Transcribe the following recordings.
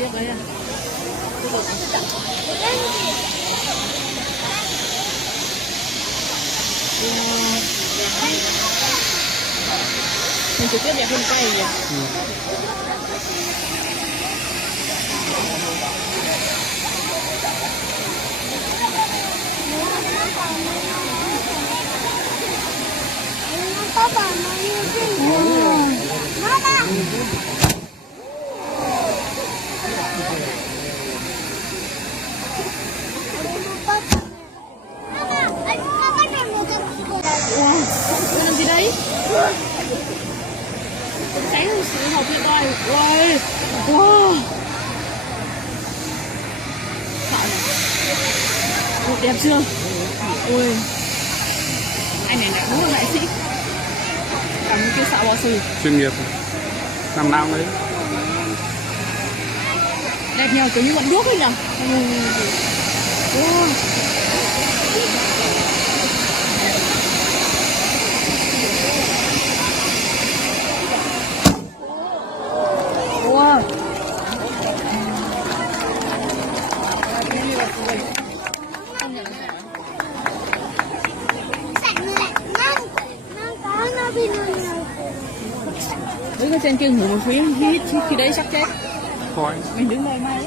tiếp đấy à. Mình trực tiếp đẹp hơn quay nhỉ. Làm gì đấy? Cái hộp điện thoại. Ôi. Wow. Đẹp chưa? Ôi. Anh này đúng là nghệ sĩ. Cả một cái xạo bò xừ. Chuyên nghiệp. Làm nào đấy. Đẹp nhờ, kiểu như bọn đuốc ấy nhỉ? Wow. Wow. Đứng ở trên kia ngủ một phím khi đấy chắc chết. Thôi. Mình đứng đây mai.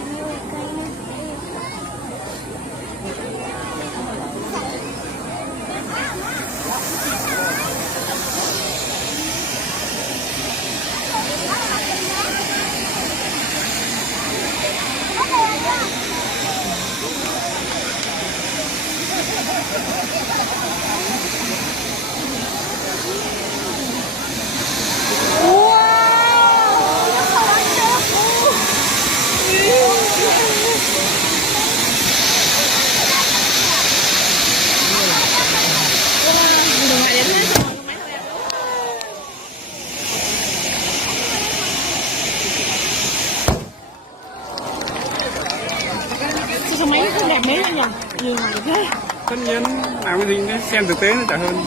Sao máy không đẹp mấy nhỉ? Nhiều mà thế. Tất nhiên làm cái gì đấy xem thực tế nó trả hơn.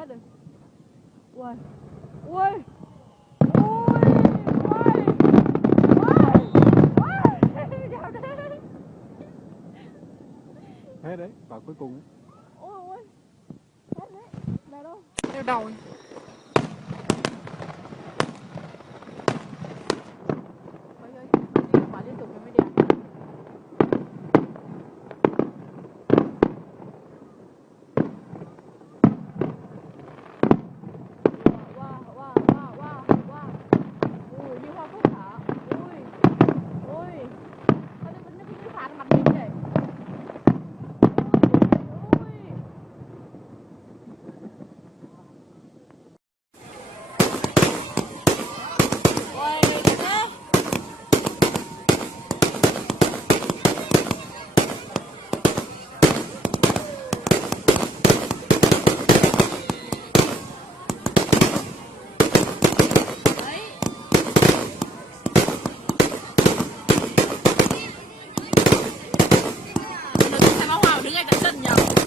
hết rồi. Ui. Ui. Ui. Ui. Hết đấy, và cuối cùng Ôi ôi. Hết đấy. Mẹ đâu? Đeo đầu. Ôi ơi, đi quả liên tục mới đẹp. Wow, wow, wow, wow, wow. Ui, như hoa cúc hả? Ui. Ui. Nó cứ phá mặt mình vậy. Ui. Ôi, đẹp thế. Đấy. Nó sẽ bão hòa đứng ngay cạnh chân nhỉ?